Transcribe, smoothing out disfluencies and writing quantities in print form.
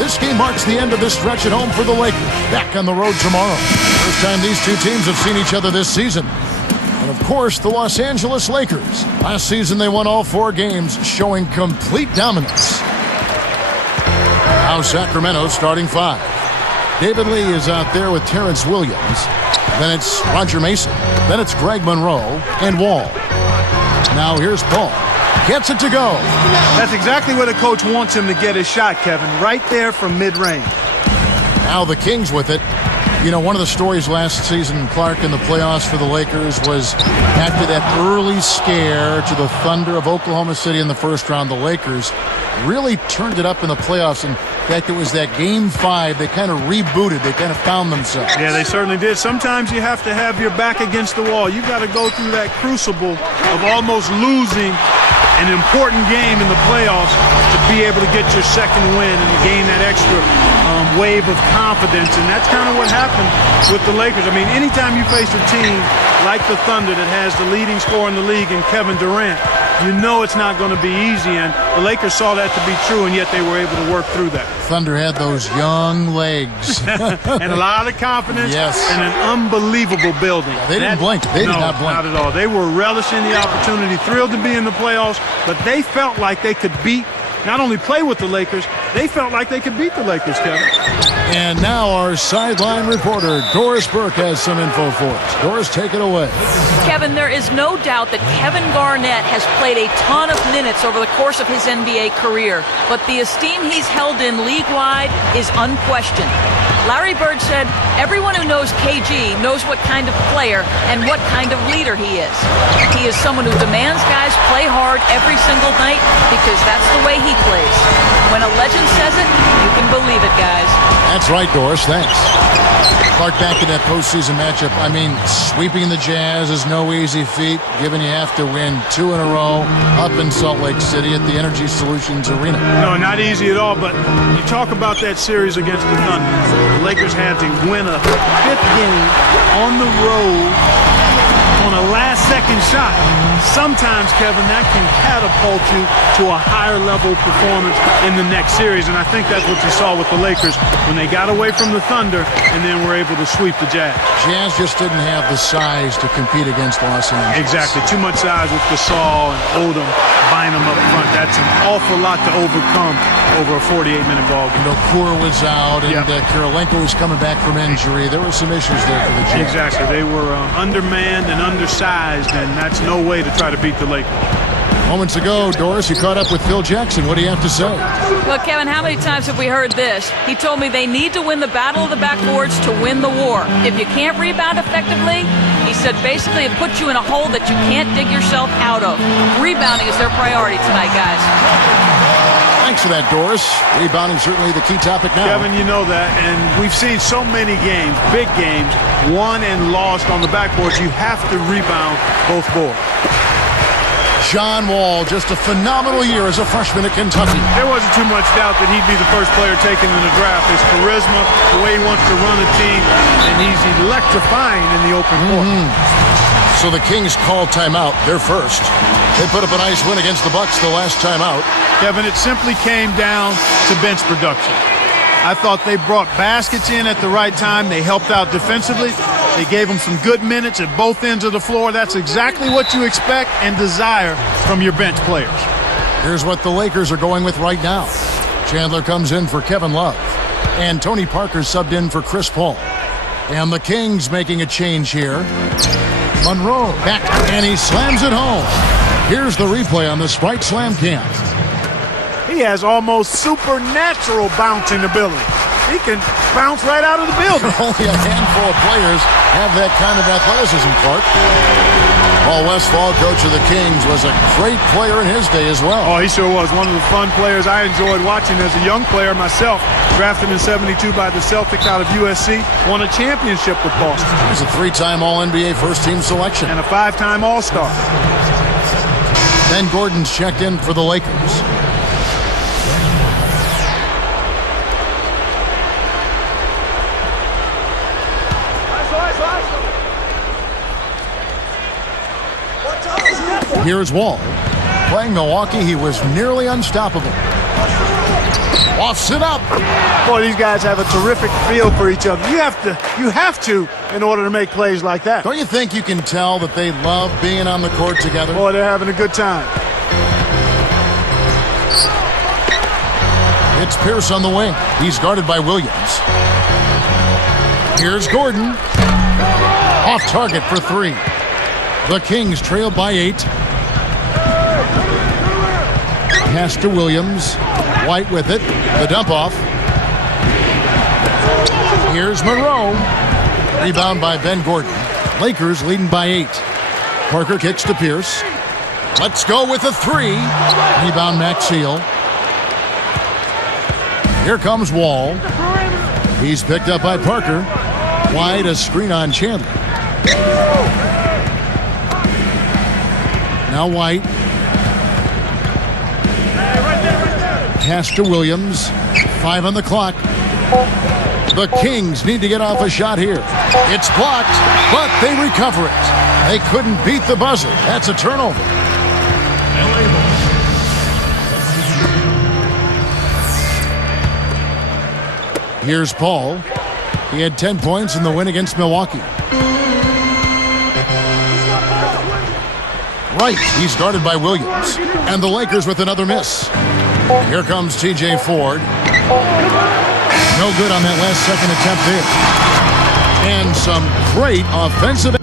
This game marks the end of this stretch at home for the Lakers. Back on the road tomorrow. First time these two teams have seen each other this season. And, of course, the Los Angeles Lakers. Last season, they won all 4 games, showing complete dominance. Now Sacramento starting 5. David Lee is out there with Terrence Williams. Then it's Roger Mason. Then it's Greg Monroe and Wall. Now here's Paul. Gets it to go. That's exactly where the coach wants him to get his shot, Kevin. Right there from mid-range. Now the Kings with it. You know, one of the stories last season, Clark, in the playoffs for the Lakers was after that early scare to the Thunder of Oklahoma City in the first round, the Lakers really turned it up in the playoffs. In fact, it was that Game 5. They kind of rebooted. They kind of found themselves. Yeah, they certainly did. Sometimes you have to have your back against the wall. You've got to go through that crucible of almost losing an important game in the playoffs to be able to get your second win and gain that extra wave of confidence. And that's kind of what happened with the Lakers. I mean, anytime you face a team like the Thunder that has the leading scorer in the league in Kevin Durant, you know it's not going to be easy, and the Lakers saw that to be true, and yet they were able to work through that. Thunder had those young legs. And a lot of confidence. Yes. And an unbelievable building. Yeah, they didn't blink. They did not blink. Not at all. They were relishing the opportunity, thrilled to be in the playoffs, but they felt like they could not only play with the Lakers, they felt like they could beat the Lakers, Kevin. And now our sideline reporter, Doris Burke, has some info for us. Doris, take it away. Kevin, there is no doubt that Kevin Garnett has played a ton of minutes over the course of his NBA career, but the esteem he's held in league-wide is unquestioned. Larry Bird said, everyone who knows KG knows what kind of player and what kind of leader he is. He is someone who demands guys play hard every single night because that's the way he plays. When a legend says it, you can believe it, guys. That's right, Doris. Thanks. Clark, back to that postseason matchup. I mean, sweeping the Jazz is no easy feat, given you have to win 2 in a row up in Salt Lake City at the Energy Solutions Arena. No, not easy at all, but you talk about that series against the Thunder. The Lakers had to win a 5th game on the road on a last-second shot. Sometimes, Kevin, that can catapult you to a higher-level performance in the next series, and I think that's what you saw with the Lakers when they got away from the Thunder and then were able to sweep the Jazz. Jazz just didn't have the size to compete against Los Angeles. Exactly. Too much size with Gasol and Odom, Bynum up front. That's an awful lot to overcome over a 48-minute ball game. You know, Poor was out, and Kirilenko was coming back from injury. There were some issues there for the Jazz. Exactly. They were undermanned and undersized, and that's no way to try to beat the Lakers. Moments ago, Doris, you caught up with Phil Jackson. What do you have to say? Well, Kevin, how many times have we heard this? He told me they need to win the battle of the backboards to win the war. If you can't rebound effectively, he said basically it puts you in a hole that you can't dig yourself out of. Rebounding is their priority tonight, guys. Thanks for that, Doris. Rebounding certainly the key topic now. Kevin, you know that, and we've seen so many games, big games, won and lost on the backboards. You have to rebound both boards. John Wall, just a phenomenal year as a freshman at Kentucky. There wasn't too much doubt that he'd be the first player taken in the draft. His charisma, the way he wants to run a team, and he's electrifying in the open court. So the Kings called timeout. They're first. They put up a nice win against the Bucks the last time out. Kevin, it simply came down to bench production. I thought they brought baskets in at the right time. They helped out defensively. They gave them some good minutes at both ends of the floor. That's exactly what you expect and desire from your bench players. Here's what the Lakers are going with right now. Chandler comes in for Kevin Love. And Tony Parker subbed in for Chris Paul. And the Kings making a change here. Monroe back, and he slams it home. Here's the replay on the Sprite Slam Cam. He has almost supernatural bouncing ability. He can bounce right out of the building. Only a handful of players have that kind of athleticism, Clark. Paul Westphal, coach of the Kings, was a great player in his day as well. Oh, he sure was. One of the fun players I enjoyed watching as a young player myself. Drafted in '72 by the Celtics out of USC. Won a championship with Boston. He's a 3-time All-NBA first-team selection. And a 5-time All-Star. Ben Gordon's checked in for the Lakers. Here's Wall. Playing Milwaukee, he was nearly unstoppable. Lofts it up. Boy, these guys have a terrific feel for each other. You have to in order to make plays like that. Don't you think you can tell that they love being on the court together? Boy, they're having a good time. It's Pierce on the wing. He's guarded by Williams. Here's Gordon. Off target for 3. The Kings trail by 8. Pass to Williams. White with it. The dump off. Here's Monroe. Rebound by Ben Gordon. Lakers leading by 8. Parker kicks to Pierce. Let's go with a 3. Rebound Maxfield. Here comes Wall. He's picked up by Parker. Wide, a screen on Chandler. Now White. Pass to Williams. 5 on the clock. The Kings need to get off a shot here. It's blocked, but they recover it. They couldn't beat the buzzer. That's a turnover. Here's Paul. He had 10 points in the win against Milwaukee. Right, he's guarded by Williams. And the Lakers with another miss. Here comes TJ Ford. No good on that last second attempt there. And some great offensive